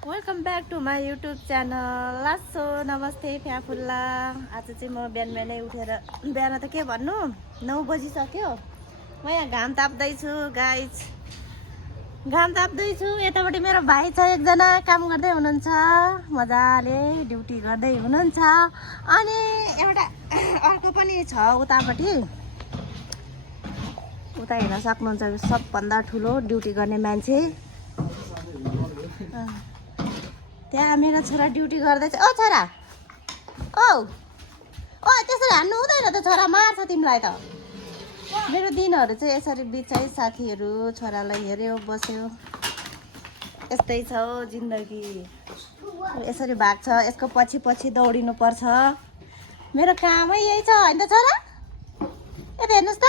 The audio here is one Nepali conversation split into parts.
Welcome back to my YouTube channel लासो नमस्ते फ्याफुल्ला। आज चाहिँ म बिहानै उठेर बिहान त के भन्नु 9 बजिसक्यो। म यहाँ घाम ताप्दैछु गाइज, घाम ताप्दैछु। यतापट्टि मेरो भाइ छ एकजना, काम गर्दै हुनुहुन्छ, मजाले ड्युटी गर्दै हुनुहुन्छ। अनि एउटा अर्को पनि छ उतापट्टि, उता हेर्न सक्नुहुन्छ, सबभन्दा ठुलो ड्युटी गर्ने मान्छे। त्यहाँ मेरो छोरा ड्युटी गर्दैछ। ओ छोरा, औ ओ त्यसरी हान्नु हुँदैन त, छोरा मार्छ तिमीलाई त। मेरो दिनहरू चाहिँ यसरी बित्छ, साथीहरू छोरालाई हेऱ्यो बस्यो, यस्तै छ हौ जिन्दगी। यसरी भाग्छ, यसको पछि पछि दौडिनु पर्छ। मेरो कामै यही छ होइन त छोरा? यता हेर्नुहोस् त,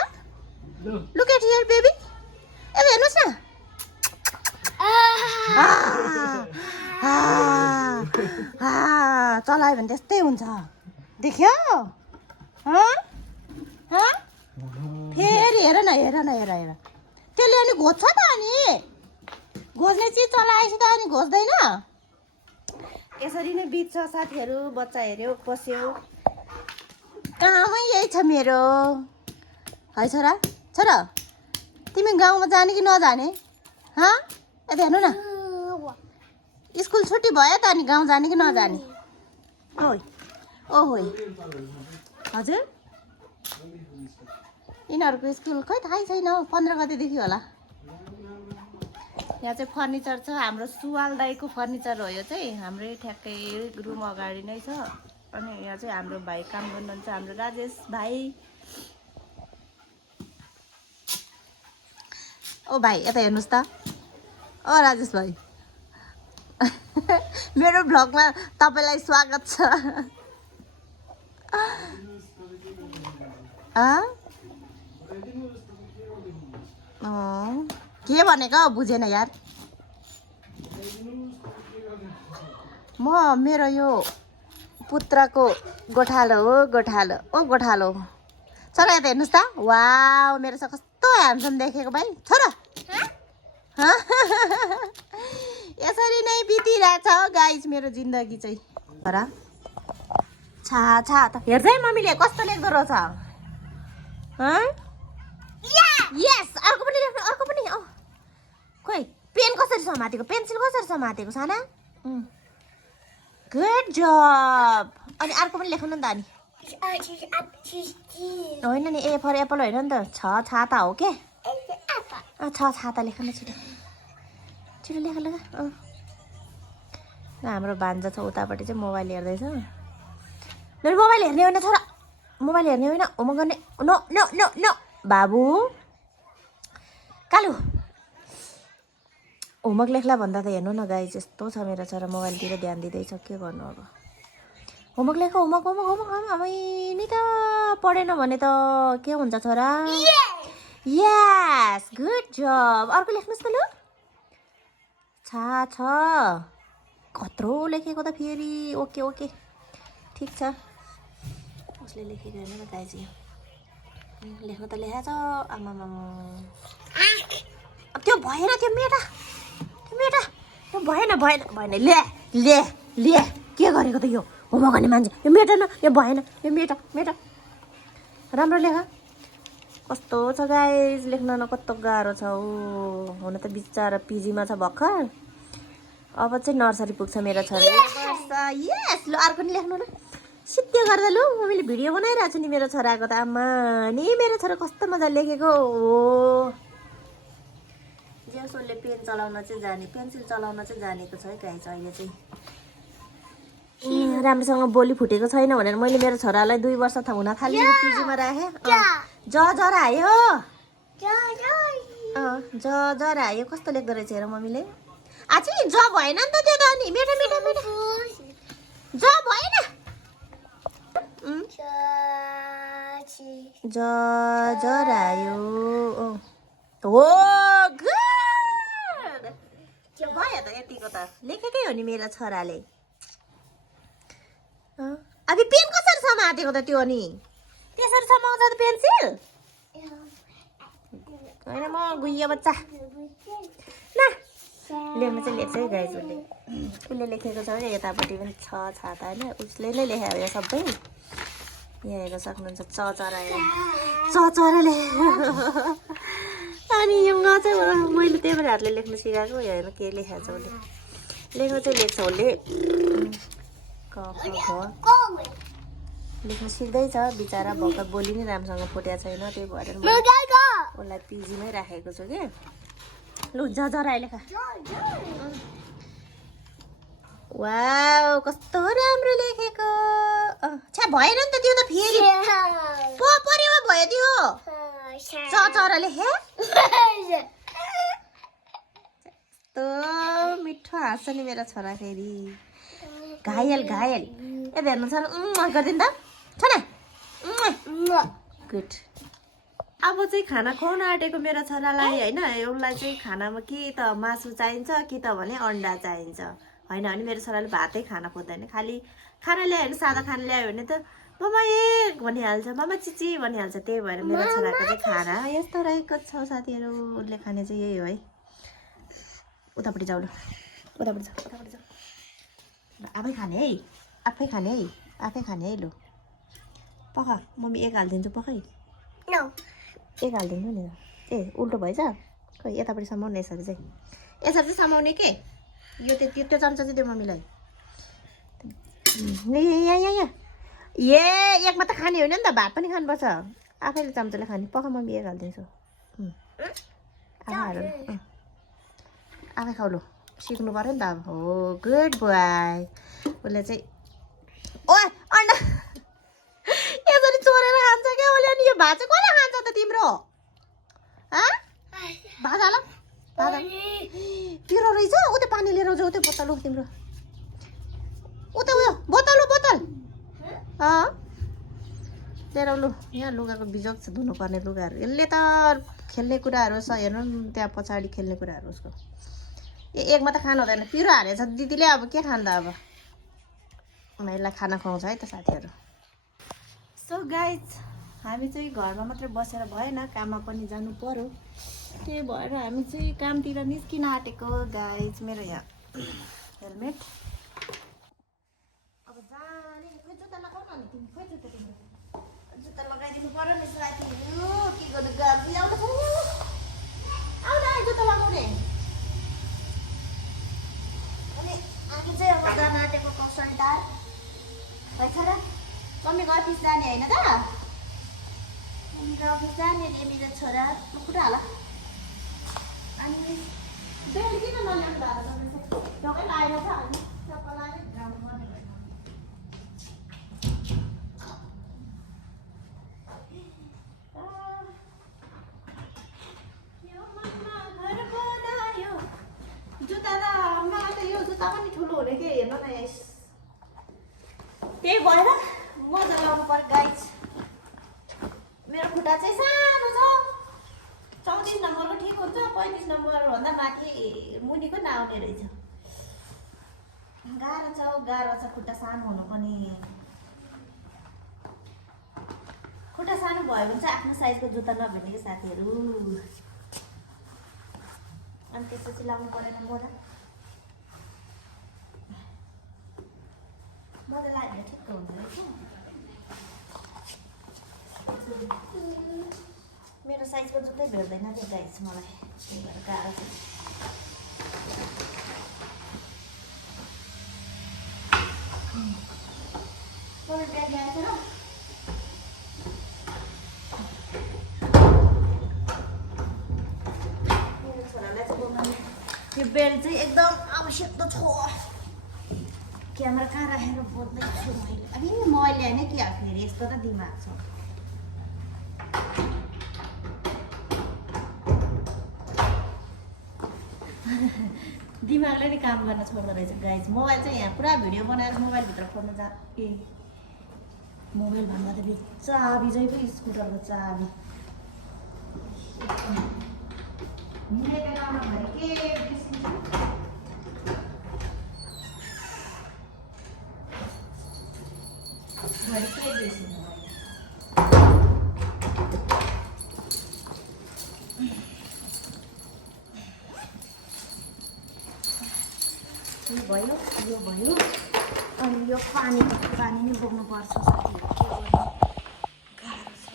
लुक एट हियर बेबी, यता हेर्नुहोस् न। चलायो भने त्यस्तै हुन्छ, देख्यो? फेरि हेर न हेर न हेर हेर, त्यसले अनि घोज्छ त, अनि घोज्ने चिज चलाएपछि त अनि घोज्दैन। यसरी नै बित्छ साथीहरू। बच्चा हेऱ्यो बस्यो, कामै यही छ मेरो। है छोरा, छोरा तिमी गाउँमा जाने कि नजाने? यता हेर्नु न, स्कुल छुट्टी भयो त, अनि गाउँ जाने कि नजाने? ओइ ओहोइ, हजुर यिनीहरूको स्कुल खै थाहै छैन हौ, 15 गतेदेखि होला। यहाँ चाहिँ फर्निचर छ, हाम्रो सुवाल दाईको फर्निचर हो यो चाहिँ। हाम्रै ठ्याक्कै रुम अगाडि नै छ। अनि यहाँ चाहिँ हाम्रो भाइ काम गर्नुहुन्छ, हाम्रो राजेश भाइ। ओ भाइ यता हेर्नुहोस् त, ओ राजेश भाइ। मेरो भ्लगमा तपाईँलाई स्वागत छ। के भनेको बुझेन यार। मेरो यो पुत्रको गोठालो हो, गोठालो ओ गोठालो। छोरा यता हेर्नुहोस् त, वाउ मेरो छ कस्तो ह्यान्डसम देखेको भाइ छोरा। यसरी नै बितिरहेछ गाइज मेरो जिन्दगी चाहिँ। छोरा छा छा त हेर्छ है मम्मीले कस्तो लेख्दो रहेछ। यस, अर्को पनि लेख्नु, अर्को पनि। खोइ पेन कसरी समातेको, पेन्सिल कसरी समातेको साना? गुड जब। अनि अर्को पनि लेख्नु नि त। अनि होइन नि, ए फर एप्पल होइन नि त, छ छाता हो के? छ छाता लेख न, छिटो छिटो लेख लेख। हाम्रो भान्जा छ उतापट्टि चाहिँ मोबाइल हेर्दैछ। मेरो मोबाइल हेर्ने होइन छोरा, मोबाइल हेर्ने होइन, होमवर्क गर्ने। नो नो नो नो बाबु कालु, होमवर्क लेख्ला भन्दा त हेर्नु न गाइस, यस्तो छ मेरो छोरा, मोबाइलतिर ध्यान दिँदैछ, के गर्नु अब। होमवर्क लेख, होमवर्क होमवर्क होमवर्क। नि त पढेन भने त के हुन्छ छोरा? यस गुड जब। अर्को लेख्नुहोस् त लु। छा छ कत्रो लेखेको त फेरि। ओके ओके ठिक छ। उसले लेखेको हेर्नु न गाइज, लेख्नु त लेखाएको छ। आमामा त्यो भएन, त्यो मेटा, त्यो मेटा, त्यो भएन भएन भएन। ले ले ले के गरेको त यो होमवर्क गर्ने मान्छे? यो मेटा न, यो भएन, यो मेटा मेटा। राम्रो लेख। कस्तो छ गाइज लेख्न न, कस्तो गाह्रो छ। हुन त बिचारा पिजीमा छ भर्खर, अब चाहिँ नर्सरी पुग्छ मेरो छोरा। यस लु अर्को नि लेख्नु न, सिद्धि गर्दा लु। मैले भिडियो बनाइरहेको छु नि मेरो छोराको त। आमा नि मेरो छोरा कस्तो मजाले लेखेको हो। जेसोले पेन चलाउन चाहिँ जाने, पेन्सिल चलाउन चाहिँ जानेको छ है गाइज अहिले चाहिँ। राम्रोसँग बोली फुटेको छैन भनेर मैले मेरो छोरालाई 2 वर्ष हुन थाल्यो पिजीमा राखेँ। जरा आयो, जरा आयो। कस्तो लेख्दो रहेछ हेर मम्मीले। आछि ज भएन नि त त्यो त, अनि मेटा मेटा मेटा ज भएन। जरा आयो हो, गुड भयो त, यतिको त लेखेकै हो नि मेरो छोराले। अब पेन कसरी समातेको त त्यो? अनि त्यसरी समाउँछ त पेन्सिल? होइन म गुइया बच्चा। ल लेख्नु चाहिँ लेख्छ है गाइज उसले उसले लेखेको छ भने यतापट्टि पनि छ छाता होइन उसले नै लेखेको यो सबै यहाँ हेर्न सक्नुहुन्छ चचराले अनि यो चाहिँ मैले त्यही भएर हातले लेख्नु सिकाएको हेर्नु के लेखेको छ उसले लेख्नु चाहिँ लेख्छ उसले लेख्नु सिक्दैछ बिचरा भर्खर बोली नै राम्रोसँग फुटेको छैन त्यही भएर उसलाई पिजीमै राखेको छु कि लु जरा लेखा वाउ कस्तो राम्रो लेखेको छ्या भएन नि त त्यो त फेरि परेवा भयो त्यो चरा लेखे कस्तो मिठो हाँस्छ नि मेरो छोरा फेरि घायल ए हेर्नु छ गरिदिनु त छ न गुड अब चाहिँ खाना खुवाउन आँटेको मेरो छोरालाई होइन उसलाई चाहिँ खानामा कि त मासु चाहिन्छ कि त भने अन्डा चाहिन्छ होइन भने मेरो छोराले भातै खाना खोज्दैन खालि खाना ल्यायो भने सादा खाना ल्यायो भने त मामा एक भनिहाल्छ मामा चिची भनिहाल्छ त्यही भएर मेरो छोराको चाहिँ खाना यस्तो रहेको छ साथीहरू उसले खाने चाहिँ यही हो है उतापट्टि जाऊ ल उतापट्टि जाऊ आफै खाने है आफै खाने है लु पख मम्मी एक हालिदिन्छु पखै एक हालिदिन्छु नि ए उल्टो भएछ खै यतापट्टि समाउने यसरी चाहिँ समाउने के यो त्यो चम्चा चाहिँ त्यो मम्मीलाई यहाँ ए एकमा त खाने होइन नि त भात पनि खानुपर्छ आफैले चम्चाले खाने पख मम्मी एक हालिदिन्छु आफै खाउलो सिक्नु पऱ्यो नि त अब हो गुड बोय उसले चाहिँ ओ अन्डा यसरी चोरेर खान्छ क्या उसले अनि यो भात चाहिँ कसले खान्छ त तिम्रो भात हाल पिरो रहेछ उतै पानी लिएर आउँछ उतै बोतल हो तिम्रो उता उयो बोतल लिएर लु यहाँ लुगाको बिजोग छ धुनुपर्ने लुगाहरू यसले त खेल्ने कुराहरू छ हेर्नु नि त्यहाँ पछाडि खेल्ने कुराहरू उसको एकमा त खानु हुँदैन पिरो हालेछ दिदीले अब के खान्छ अब यसलाई खाना खुवाउँछ है त साथीहरू सो गाइज हामी चाहिँ घरमा मात्रै बसेर भएन काममा पनि जानु पर्यो त्यही भएर हामी चाहिँ कामतिर निस्किन आँटेको गाइज मेरो यहाँ हेलमेट अब जाने खोइ जुत्ता लगाउन नि तिमी खोइ जुत्ता लगाइदिनु पर्यो नि साथीहरू के गर्नु गाडी आउनु आउन जुत्ता लगाउने अनि हामी चाहिँ अब जान आँटेको कौशलटार है छ र मम्मीको अफिस जाने होइन त मम्मीको अफिस जाने रे मेरो छोरा खुट्टा हाल अनि बेल किन नल्याउनु भएको ढोकै लागेको छ अनि चप्पल लगाएर ग्राउन्ड गर्नु भएन जुत्ता त मलाई त यो जुत्ता पनि ठुलो हुने के हेर्नु न यस त्यही भएर मजा लाउनु पर्यो गाइज मेरो खुट्टा चाहिँ सानो छ 34 नम्बरको ठिक हुन्छ 35 नम्बरभन्दा माथि मुनिको नआउने रहेछ गाह्रो छ खुट्टा सानो हुनु पनि खुट्टा सानो भयो भने चाहिँ आफ्नो साइजको जुत्ता नभेट्ने कि साथीहरू अनि त्यसपछि लाउनु परेन मोजा लाग्यो ठिक्क हुन्छ रहेछ मेरो साइजको जुत्तै भेट्दैन त्यो गाइज मलाई त्यही भएर गाह्रो छ ब्याग ल्याएको र मेरो छोरालाई चाहिँ बोक्नु यो बेल्ट चाहिँ एकदम आवश्यक त छ क्यामेरा कहाँ राखेर बोल्दैछु मैले अनि मैले होइन के फेरि यस्तो त दिमाग छ दिमागले नि काम गर्न छोड्दो रहेछ गाइज मोबाइल चाहिँ यहाँ पुरा भिडियो बनाएर मोबाइलभित्र फोड्नु ए मोबाइल भन्दा त चाबी चाहिँ पो स्कुटरको चाबी के भयो यो भयो अनि यो पानी नै बोक्नुपर्छ साथीहरू के गर्नु गाह्रो छ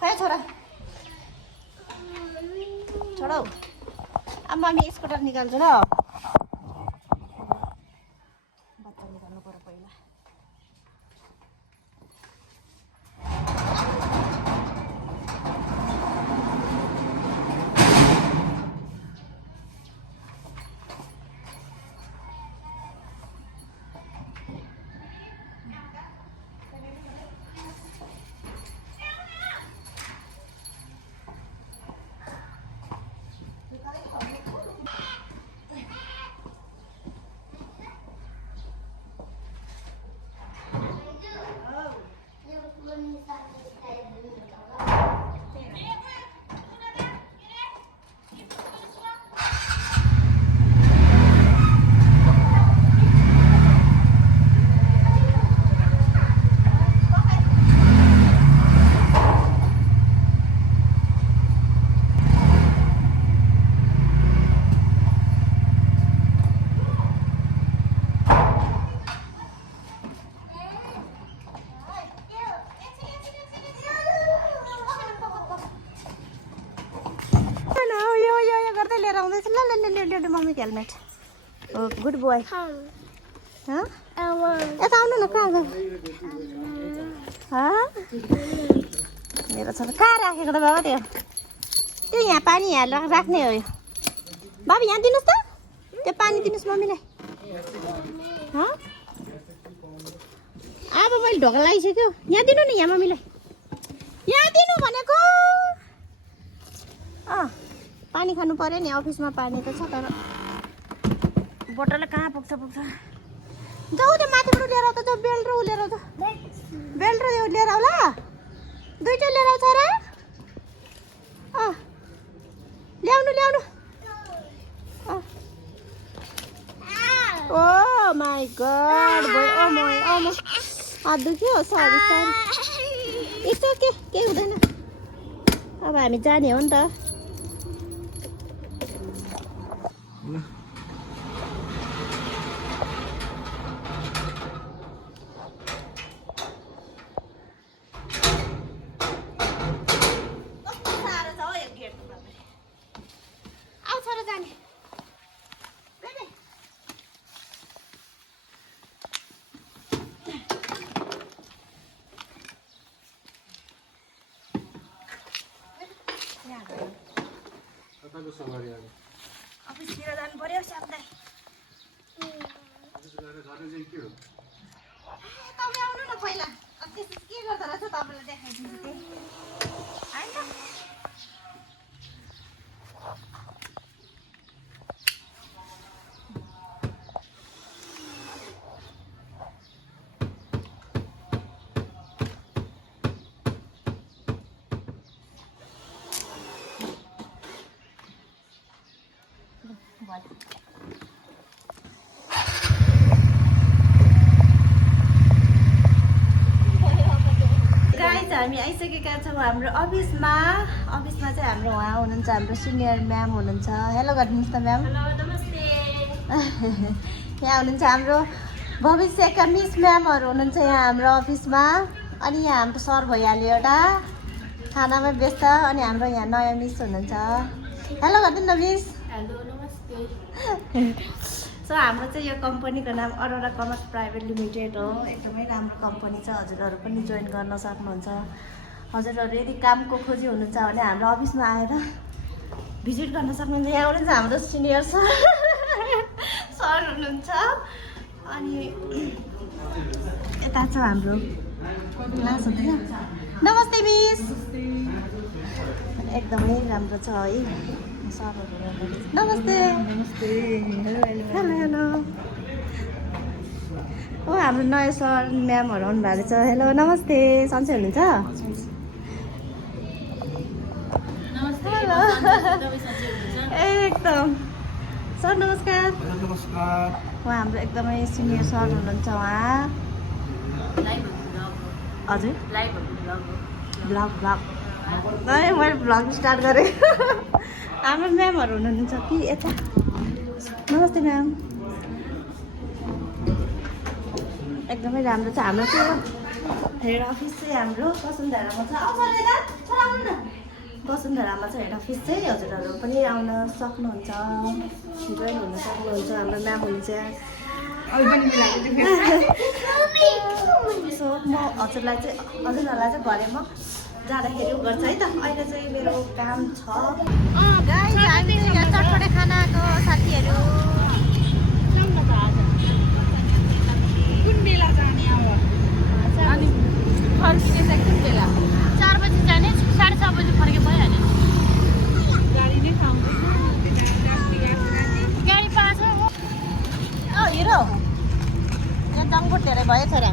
खै छोरा छोडौ अब मम्मी स्कुटर निकाल्छु ल बच्चा निकाल्नु पर्यो पहिला मम्मी हेलमेट ओ गुड बोय यता आउनु न कहाँ गयो मेरो छोरा कहाँ राखेको त बाबा त्यो यहाँ पानी हालेर राख्ने हो यो बाबा यहाँ दिनुहोस् त त्यो पानी दिनुहोस् मम्मीलाई अब मैले ढोका लगाइसक्यो यहाँ दिनु नि यहाँ मम्मीलाई यहाँ दिनु भनेको पानी खानु पर्यो नि अफिसमा पानी त छ तर बोतल कहाँ पुग्छ जाऊ त्यो माथिबाट लिएर आऊ त जाऊ बेल्ट र उ लिएर आऊ त बेल्ट र लिएर आऊ ल दुईटै लिएर आउँछ र ल्याउनु ओ माई गड हात दुख्यो सरी इट्स ओके केही हुँदैन अब हामी जाने हो नि त अफिसतिर जानु पर्यो स्याम्दै तपाईँ आउनु न पहिला त्यस्तो के गर्दो रहेछ तपाईँलाई देखाइदिन्छु त्यही होइन हामी आइसकेका छौँ हाम्रो अफिसमा चाहिँ हाम्रो उहाँ हुनुहुन्छ हाम्रो सिनियर म्याम हुनुहुन्छ हेलो गरिदिनुहोस् त म्याम नमस्ते यहाँ हुनुहुन्छ हाम्रो भविष्यका मिस म्यामहरू हुनुहुन्छ यहाँ हाम्रो अफिसमा अनि यहाँ हाम्रो सर भइहाल्यो एउटा खानामा व्यस्त अनि हाम्रो यहाँ नयाँ मिस हुनुहुन्छ हेलो गरिदिनु न मिस हेलो नमस्ते सो हाम्रो चाहिँ यो कम्पनीको नाम अरोरा कमर्स प्राइभेट लिमिटेड हो एकदमै राम्रो कम्पनी छ हजुरहरू पनि जोइन गर्न सक्नुहुन्छ हजुरहरू यदि कामको खोजी हुनुहुन्छ भने हाम्रो अफिसमा आएर भिजिट गर्न सक्नुहुन्छ यहाँ हुनुहुन्छ हाम्रो सिनियर सर हुनुहुन्छ अनि यता छ हाम्रो क्लास हुँदैन नमस्ते मिस एकदमै राम्रो छ है नमस्ते हेलो ओ हाम्रो नयाँ सर म्यामहरू आउनु भएको छ हेलो नमस्ते सन्चै हुनुहुन्छ हेलो एकदम सर नमस्कार उहाँ हाम्रो एकदमै सिनियर सर हुनुहुन्छ उहाँ हजुर ब्लग मैले ब्लग स्टार्ट गरेँ हाम्रो म्यामहरू हुनुहुन्छ कि यता नमस्ते म्याम। एकदमै राम्रो छ हाम्रो त्यो हेड अफिस चाहिँ हाम्रो वसुन्धरामा छ। वसुन्धरामा छ हेड अफिस चाहिँ। हजुरहरू पनि आउन सक्नुहुन्छ, जोइन हुन सक्नुहुन्छ। हाम्रो म्याम हुनुहुन्छ। सो म हजुरलाई चाहिँ भरे म जाँदाखेरि उ गर्छ है त। अहिले चाहिँ मेरो काम छ। हामी यहाँ चटपटे खानाको साथीहरू कुन बेला जाने अब अनि फर्किने चाहिँ कुन बेला 4 बजी जाने, 6:30 बजी फर्के भइहाल्यो। गाडी नै पाउँदैन गाडी पाएको छ। हिरो यहाँ जङ्गफुट धेरै भयो छोरा।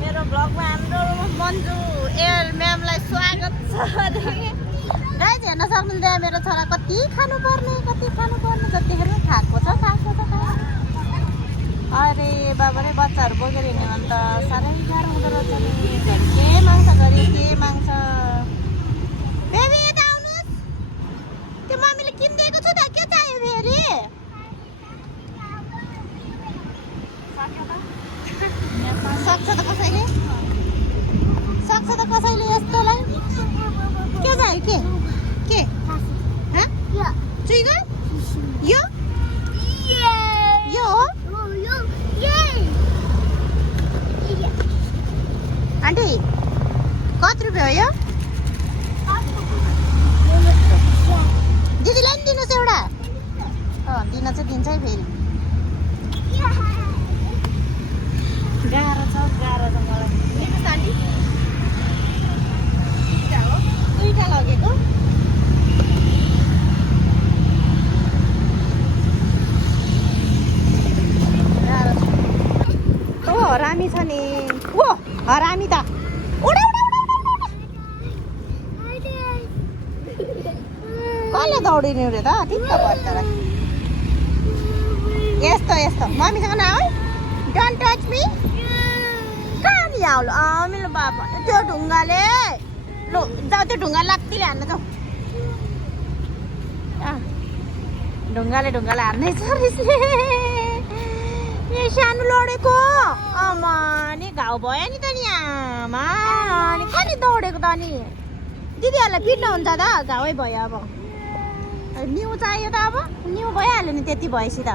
मेरो ब्लगमा हाम्रो मन्जु एयर म्यामलाई स्वागत छ। गाइज हेर्न सक्नुहुन्छ मेरो छोरा कति खानुपर्ने जतिखेर खाएको छ। अरे बाबा रे, बच्चाहरू बोकेर हिँड्यो भने त साह्रै गाह्रो हुँदो रहेछ नि। के माग्छ घरि के माग्छ। बेबी यता आउनुहोस्। त्यो मम्मीले किनिदिएको छु त, के चाहियो फेरि? सक्छ त कसैले यस्तोलाई के चाहियो? के चुइगो यो हो? आन्टी कति रुपियाँ हो यो? दिदीलाई पनि दिनुहोस् एउटा। दिन चाहिँ दिन्छ है फेरि। गाह्रो छ मलाई। दिनुहोस् आन्टी। दुईवटा लगेको। गाह्रो छ। ओ हरामी छ नि। ओ हरामी त उडा कसले दौडिने रे त? ठिक्क पर्छ र। यस्तो मम्मीसँग न है। Don't touch me. कहाँ नि आउलो मेरो बाबा त्यो ढुङ्गाले। लो जाऊ, त्यो ढुङ्गा लाग्तीले हान्न जाऊ। ढुङ्गाले हान्दैछ रिसले। ए सानो लडेको आमा नि घाउ भयो नि त नि। आमा नि कति दौडेको त नि। दिदीहरूलाई पिट्न हुन्छ त, घाउै भयो। अब न्यु चाहियो त, अब न्यु भइहाल्यो नि त्यति भएपछि त।